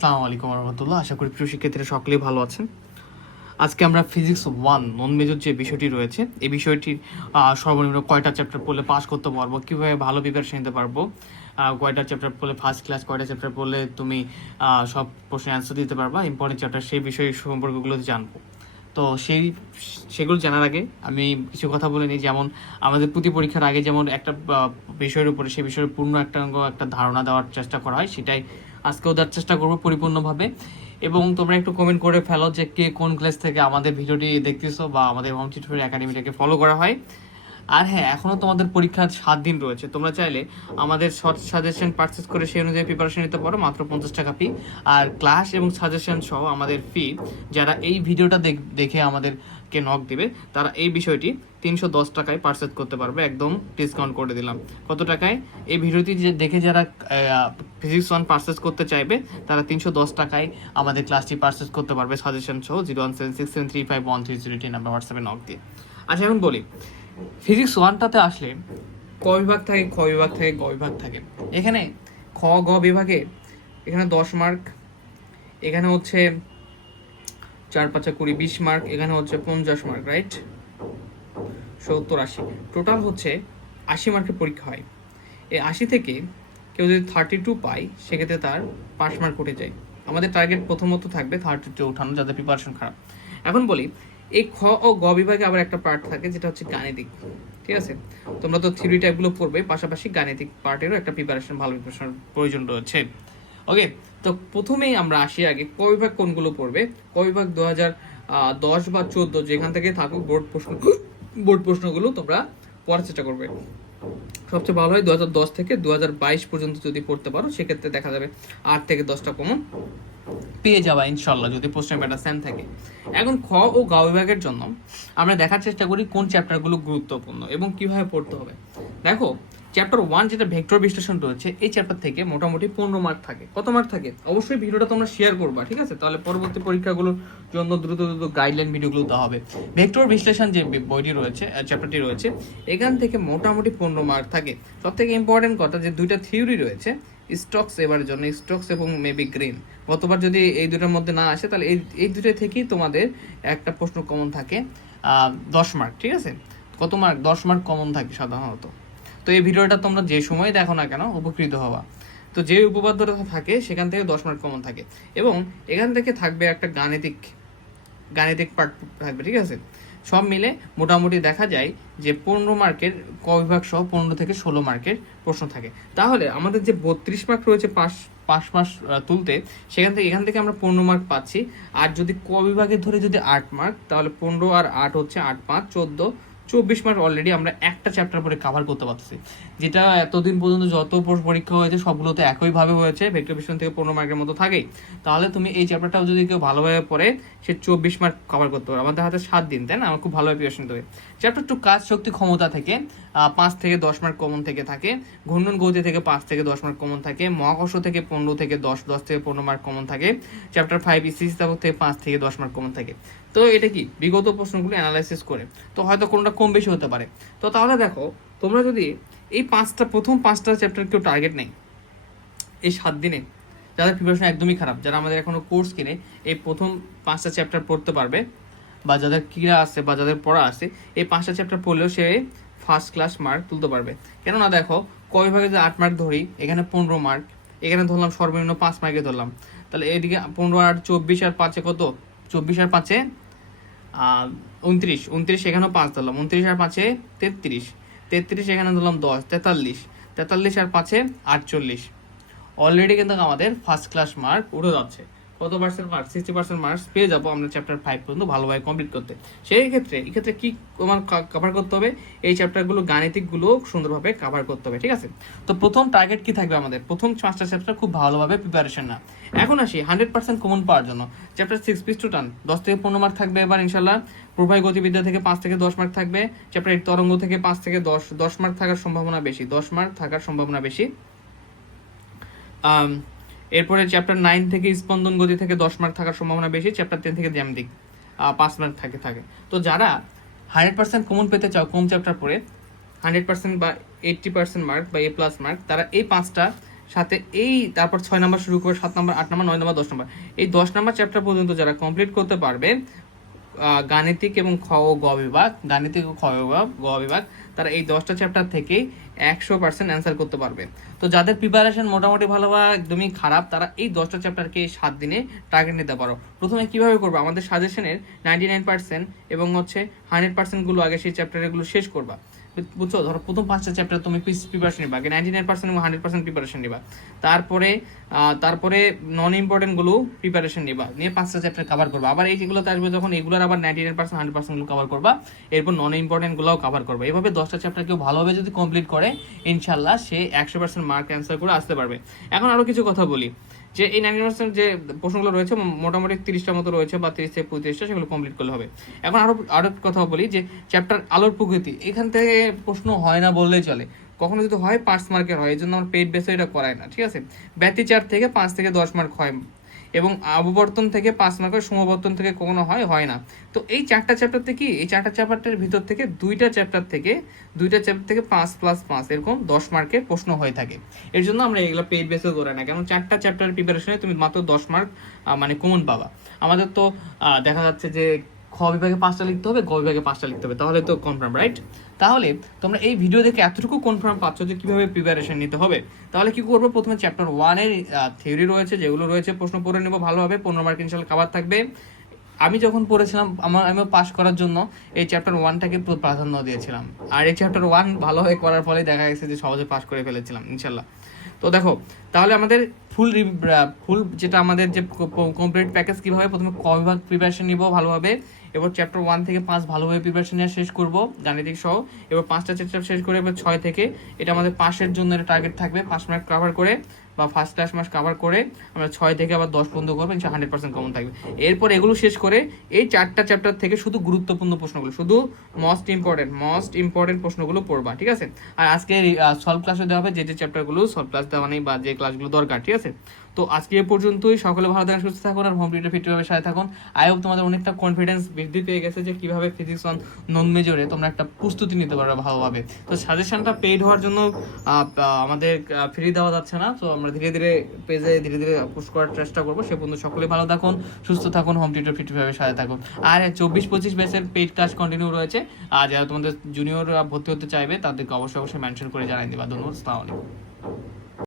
আসসালামু আলাইকুম রহমতুল্লাহ। আশা করি প্রিয় শিক্ষার্থীরা সকলেই ভালো আছেন। আজকে আমরা ফিজিক্স ওয়ান নন মেজর যে বিষয়টি রয়েছে, এই বিষয়টির সর্বনিম্ন কয়টা চ্যাপ্টার পড়লে পাস করতে পারব, কীভাবে ভালো প্রিপারেশন নিতে পারব কয়টা চ্যাপ্টার পড়লে ফার্স্ট ক্লাস কয়টা চ্যাপ্টার পড়লে তুমি সব প্রশ্নের অ্যান্সার দিতে পারবা ইম্পর্টেন্ট চ্যাপ্টার সেই বিষয় সম্পর্কগুলো জানব। তো সেই, সেগুলো জানার আগে আমি কিছু কথা বলে নিই। যেমন আমাদের প্রতি পরীক্ষার আগে যেমন একটা বিষয়ের উপরে সেই বিষয়ের পূর্ণ একটা একটা ধারণা দেওয়ার চেষ্টা করা হয়, সেটাই আজকেও দেওয়ার চেষ্টা করব পরিপূর্ণভাবে। এবং তোমরা একটু কমেন্ট করে ফেলো যে কে কোন ক্লাস থেকে আমাদের ভিডিওটি দেখতেছো বা আমাদের হোম একাডেমিটাকে ফলো করা হয়। আর হ্যাঁ এখনও তোমাদের পরীক্ষার সাত দিন রয়েছে। তোমরা চাইলে আমাদের শর্ট সাজেশন পারচেস করে সেই অনুযায়ী প্রিপারেশন নিতে পারো, মাত্র পঞ্চাশ টাকা ফি আর ক্লাস এবং সাজেশন সহ আমাদের ফি যারা এই ভিডিওটা দেখ- দেখে আমাদেরকে নক দেবে, তারা এই বিষয়টি তিনশো দশ টাকায় পারচেস করতে পারবে। একদম ডিসকাউন্ট করে দিলাম। কত টাকায়? এই ভিডিওটি যে দেখে যারা ফিজিক্স ওয়ান পারচেস করতে চাইবে, তারা তিনশো দশ টাকায় আমাদের ক্লাসটি পারচেস করতে পারবে। সাজেশন সহ zero one seven six seven three five one three zero টি নাম্বার হোয়াটসঅ্যাপে নক দিয়ে। আচ্ছা এখন বলি। ফিজিক্স ওয়ানটাতে আসলে ক বিভাগ থাকে, খ বিভাগ থাকে, গ বিভাগ থাকে। এখানে খ, গ বিভাগে এখানে দশ মার্ক এখানে হচ্ছে চার পাঁচা কুড়ি বিশ মার্ক এখানে হচ্ছে পঞ্চাশ মার্ক রাইট সত্তর, আশি। টোটাল হচ্ছে আশি মার্কের পরীক্ষা হয়। এই আশি থেকে কেউ যদি থার্টি টু পায়, সেক্ষেত্রে তার পাঁচ মার্ক উঠে যায়। আমাদের টার্গেট প্রথমত থাকবে থার্টি টু ওঠানো যাদের প্রিপারেশন খারাপ। এখন বলি এই খ ও গ বিভাগে আবার একটা পার্ট থাকে, যেটা হচ্ছে গাণিতিক। ঠিক আছে? তোমরা তো থিওরি টাইপগুলো পড়বে, পাশাপাশি গাণিতিক পার্টেরও একটা প্রিপারেশন ভালো প্রিপারেশন প্রয়োজন রয়েছে। ওকে তো প্রথমেই আমরা আসি আগে, ক বিভাগ কোনগুলো পড়বে? ক বিভাগ দু হাজার দশ বা চোদ্দ, যেখান থেকে থাকুক বোর্ড প্রশ্ন, বোর্ড প্রশ্নগুলো তোমরা পড়ার চেষ্টা করবে। সবচেয়ে ভালো হয় দু হাজার দশ থেকে দু হাজার বাইশ পর্যন্ত যদি পড়তে পারো, সেক্ষেত্রে দেখা যাবে আট থেকে দশটা কমন পেয়ে যাওয়া ইনশাল্লাহ যদি পোস্টার ব্যাটা সেম থাকে। এখন খ ও গ বিভাগের জন্য আমরা দেখার চেষ্টা করি কোন চ্যাপ্টারগুলো গুরুত্বপূর্ণ এবং কীভাবে পড়তে হবে। দেখো চ্যাপ্টার ওয়ান যেটা ভেক্টর বিশ্লেষণ রয়েছে, এই চ্যাপ্টার থেকে মোটামুটি পনেরো মার্ক থাকে। কত মার্ক থাকে? অবশ্যই ভিডিওটা তোমরা শেয়ার করবা, ঠিক আছে? তাহলে পরবর্তী পরীক্ষাগুলোর জন্য দ্রুত দ্রুত গাইডলাইন ভিডিওগুলো দেওয়া হবে। ভেক্টর বিশ্লেষণ যে বইটি রয়েছে চ্যাপ্টারটি রয়েছে, এখান থেকে মোটামুটি পনেরো মার্ক থাকে। সব থেকে ইম্পর্টেন্ট কথা যে দুইটা থিওরি রয়েছে স্টকস এবার জন্য স্টকস এবং মেবি গ্রিন গতবার যদি এই দুটোর মধ্যে না আসে, তাহলে এই এই দুটো থেকেই তোমাদের একটা প্রশ্ন কমন থাকে দশ মার্ক ঠিক আছে? কত মার্ক দশ মার্ক কমন থাকে সাধারণত। তো এই ভিডিওটা তোমরা যে সময় দেখো না কেন, উপকৃত হবা। তো যে উপপাদ্যটা থাকে, সেখান থেকে দশ মার্ক কমন থাকে। এবং এখান থেকে থাকবে একটা গাণিতিক গাণিতিক পার্ট থাকবে, ঠিক আছে? সব মিলে মোটামুটি দেখা যায় যে পনেরো মার্কের ক বিভাগ সহ পনেরো থেকে ষোলো মার্কের প্রশ্ন থাকে। তাহলে আমাদের যে বত্রিশ মার্ক রয়েছে পাঁচ পাঁচ মাস তুলতে, সেখান থেকে, এখান থেকে আমরা পনেরো মার্ক পাচ্ছি। আর যদি ক বিভাগে ধরে যদি আট মার্ক, তাহলে পনেরো আর আট হচ্ছে আট পাঁচ, চোদ্দ চব্বিশ মার্ক অলরেডি আমরা একটা চ্যাপ্টার পরে কভার করতে পারছি যেটা এতদিন পর্যন্ত যত পরীক্ষা হয়েছে, সবগুলো সবগুলোতে একইভাবে হয়েছে ভেক্টর বিশ্লেষণ থেকে পনেরো মার্কের মতো থাকেই। তাহলে তুমি এই চ্যাপ্টারটাও যদি কেউ ভালোভাবে পড়ে, সে চব্বিশ মার্ক কভার করতে পারে। আমাদের হাতে সাত দিন, তাই না? আমার খুব ভালোভাবে প্রিপারেশন দেবে। চ্যাপ্টার টু কাজ শক্তি ক্ষমতা থেকে পাঁচ থেকে দশ মার্ক কমন থেকে থাকে। ঘূর্ণন গতি থেকে পাঁচ থেকে দশ মার্ক কমন থাকে। মহাকর্ষ থেকে পনেরো থেকে দশ দশ থেকে পনেরো মার্ক কমন থাকে। চ্যাপ্টার ফাইভ স্থিতিস্থাপক থেকে পাঁচ থেকে দশ মার্ক কমন থাকে। তো এটা কি? বিগত প্রশ্নগুলো অ্যানালাইসিস করে। তো হয়তো কোনটা কম বেশি হতে পারে। তো তাহলে দেখো, তোমরা যদি এই পাঁচটা, প্রথম পাঁচটা চ্যাপ্টার কেউ টার্গেট নেই, এই সাত দিনে, যাদের প্রিপারেশন একদমই খারাপ, যারা আমাদের এখনও কোর্স কিনে এই প্রথম পাঁচটা চ্যাপ্টার পড়তে পারবে, বা যাদের ক্রীড়া আছে, বা যাদের পড়া আছে, এই পাঁচটা চ্যাপ্টার পড়লেও সে ফার্স্ট ক্লাস মার্ক তুলতে পারবে। কেননা দেখো কয় বিভাগে যদি আট মার্ক ধরি, এখানে পনেরো মার্ক এখানে ধরলাম সর্বনিম্ন পাঁচ মার্কে ধরলাম। তাহলে এদিকে পনেরো আর চব্বিশ আর পাঁচে কত? চব্বিশ আর পাঁচে উনত্রিশ। উনত্রিশ এখানেও পাঁচ ধরলাম। উনত্রিশ আর পাঁচে তেত্রিশ। তেত্রিশ এখানে ধরলাম দশ, তেতাল্লিশ। তেতাল্লিশ আর পাঁচে আটচল্লিশ। অলরেডি কিন্তু আমাদের ফার্স্ট ক্লাস মার্ক উঠে যাচ্ছে। কত percent mark sixty percent marks পেয়ে যাব আমরা চ্যাপ্টার ফাইভ পর্যন্ত ভালোভাবে কমপ্লিট করতে। সেই ক্ষেত্রে, এই ক্ষেত্রে কি তোমার কভার করতে হবে? এই চ্যাপ্টারগুলো গাণিতিকগুলো সুন্দরভাবে কভার করতে হবে, ঠিক আছে? তো প্রথম টার্গেট কি থাকবে আমাদের? প্রথম পাঁচটা চ্যাপ্টার খুব ভালোভাবে প্রিপারেশন না এখন আসি হান্ড্রেড পার্সেন্ট কমন পাওয়ার জন্য। চ্যাপ্টার সিক্স পিস টু টান দশ থেকে পনেরো মার্ক থাকবে এবার ইনশাল্লাহ প্রবাহী গতিবিদ্যা থেকে পাঁচ থেকে দশ মার্ক থাকবে। চ্যাপ্টার তরঙ্গ থেকে পাঁচ থেকে দশ দশ মার্ক থাকার সম্ভাবনা বেশি, দশ মার্ক থাকার সম্ভাবনা বেশি। এরপরে চ্যাপ্টার নাইন থেকে স্পন্দন গতি থেকে দশ মার্ক থাকার সম্ভাবনা বেশি চ্যাপ্টার টেন থেকে জ্যামদিক পাঁচ মার্ক থাকে থাকে। তো যারা হান্ড্রেড পার্সেন্ট কমন পেতে চাও কম চ্যাপ্টার পড়ে হান্ড্রেড পার্সেন্ট বা এইট্টি পার্সেন্ট মার্ক বা এ প্লাস মার্ক তারা এই পাঁচটা সাথে এই তারপর ছয় নম্বর শুরু করে সাত নম্বর আট নম্বর নয় নম্বর দশ নম্বর এই দশ নম্বর চ্যাপ্টার পর্যন্ত যারা কমপ্লিট করতে পারবে গাণিতিক এবং খ ও গ বিভাগ, গাণিতিক ও খ বিভাগ গ বিভাগ, তারা এই দশটা চ্যাপ্টার থেকেই একশো পার্সেন্ট অ্যান্সার করতে পারবে। তো যাদের প্রিপারেশন মোটামুটি ভালো বা একদমই খারাপ, তারা এই দশটা চ্যাপ্টারকে সাত দিনে টার্গেট নিতে পারো। প্রথমে কীভাবে করব? আমাদের সাজেশনের নাইনটি নাইন পার্সেন্ট এবং হচ্ছে হান্ড্রেড পার্সেন্টগুলো আগে সেই চ্যাপ্টারগুলো শেষ করবা। বুঝছ? ধরো প্রথম পাঁচটা চ্যাপ্টার তুমি প্রিপারেশন নিবা নাইনটি নাইন পার্সেন্ট এবং হান্ড্রেড পার্সেন্ট প্রিপারেশন নিবা। তারপরে তারপরে নন ইম্পর্টেন্টগুলো প্রিপারেশন নিবা। নিয়ে পাঁচটা চ্যাপ্টার কভার করবা। আবার এই যেগুলোতে আসবে যখন, এগুলোর আবার ninety nine percent hundred percent cover করবা। এরপর নন ইম্পর্টেন্ট গুলোও কভার করবা। এইভাবে দশটা চ্যাপ্টার কেউ ভালোভাবে যদি কমপ্লিট করে, ইনশাল্লাহ সে একশো পার্সেন্ট মার্ক অ্যান্সার করে আসতে পারবে। এখন আরও কিছু কথা বলি। যে এই নাইনটি পার্সেন্ট যে প্রশ্নগুলো রয়েছে মোটামুটি তিরিশটা মতো রয়েছে বা তিরিশ থেকে পঁয়ত্রিশটা, সেগুলো কমপ্লিট করলে হবে। এখন আরও আরও কথা বলি যে চ্যাপ্টার আলোর প্রকৃতি, এখান থেকে প্রশ্ন হয় না বললেই চলে। কখনো যদি হয়, পাঁচ মার্কের হয়, এই জন্য আমার পেট বেসে এটা করায় না, ঠিক আছে? ব্যতিচার থেকে পাঁচ থেকে দশ মার্ক হয়। এবং অববর্তন থেকে পাঁচ মার্কের সমবর্তন থেকে কখনো হয় হয় না। তো এই চারটা চ্যাপ্টার থেকে কি? এই চারটা চ্যাপ্টারের ভিতর থেকে দুইটা চ্যাপ্টার থেকে, দুইটা চ্যাপ্টার থেকে পাঁচ প্লাস পাঁচ এরকম দশ মার্কের প্রশ্ন হয়ে থাকে। এর জন্য আমরা এগুলো পেজ বেসে ধরে না, কেন চারটা চ্যাপ্টার প্রিপারেশনে তুমি মাত্র দশ মার্ক মানে কমন পাবা। আমাদের তো দেখা যাচ্ছে যে খ বিভাগে পাঁচটা লিখতে হবে, গ বিভাগে পাঁচটা লিখতে হবে। তাহলে তো কনফার্ম রাইট তাহলে তোমরা এই ভিডিও দেখে এতটুকু কনফার্ম পাচ্ছ যে কীভাবে প্রিপারেশন নিতে হবে। তাহলে কি করব? প্রথমে চ্যাপ্টার ওয়ানের থিওরি রয়েছে, যেগুলো রয়েছে, প্রশ্ন পড়ে নেব ভালোভাবে, পনেরো মার্ক ইনশাল্লাহ খাবার থাকবে। আমি যখন পড়েছিলাম, আমার আমি পাশ করার জন্য এই চ্যাপ্টার ওয়ানটাকে প্রাধান্য দিয়েছিলাম। আর এই চ্যাপ্টার ওয়ান ভালোভাবে করার ফলে দেখা গেছে যে সহজে পাশ করে ফেলেছিলাম, ইনশাল্লাহ। তো দেখো, তাহলে আমাদের ফুল ফুল যেটা আমাদের যে কমপ্লিট প্যাকেজ কীভাবে প্রথমে ক বিভাগ প্রিপারেশন নিব ভালোভাবে, এবার চ্যাপ্টার ওয়ান থেকে পাঁচ ভালোভাবে প্রিপারেশন নেওয়া শেষ করব, গাণিতিক সহ। এবার পাঁচটা চ্যাপ্টার শেষ করে এবার ছয় থেকে, এটা আমাদের পাশের জন্য টার্গেট থাকবে, পাঁচ মার্ক কভার করে। বা ফার্স্ট ক্লাস মাস কভার করে আমরা ছয় থেকে আবার দশ পর্যন্ত করব ইনশা হান্ড্রেড পার্সেন্ট কমন থাকবে। এরপর এগুলো শেষ করে এই চারটা চ্যাপ্টার থেকে শুধু গুরুত্বপূর্ণ প্রশ্নগুলো, শুধু মোস্ট ইম্পর্টেন্ট মোস্ট ইম্পর্টেন্ট প্রশ্নগুলো পড়বা, ঠিক আছে? আর আজকে সলভ ক্লাসে দেওয়া হবে যে যে চ্যাপ্টারগুলো সলভ ক্লাস দেওয়া নেই বা যে ক্লাসগুলো দরকার, ঠিক আছে? তো আজকে এ পর্যন্তই। সকলে ভালো থাকুন, সুস্থ থাকুন, আর হোম ভিডিও ফিটভাবে সাথে থাকুন। আই হোপ তোমাদের অনেকটা কনফিডেন্স বৃদ্ধি পেয়ে গেছে যে কীভাবে ফিজিক্স অন নন মেজরে তোমরা একটা প্রস্তুতি নিতে পারবে ভালোভাবে। তো সাজেশনটা পেইড হওয়ার জন্য আমাদের ফ্রি দেওয়া যাচ্ছে না। তো আমরা ধীরে ধীরে পেজে ধীরে ধীরে পোস্ট করার চেষ্টা করব। সে পর্যন্ত সকলে ভালো থাকুন, সুস্থ থাকুন হোম টিউটর ফিটভাবে সাথে থাকুন। আর চব্বিশ পঁচিশ বেসের পেইড ক্লাস কন্টিনিউ রয়েছে। আর যারা তোমাদের জুনিয়র ভর্তি হতে চাইবে, তাদেরকে অবশ্যই অবশ্যই মেনশন করে জানাই দিবা। ধন্যবাদ, আসসালামু আলাইকুম।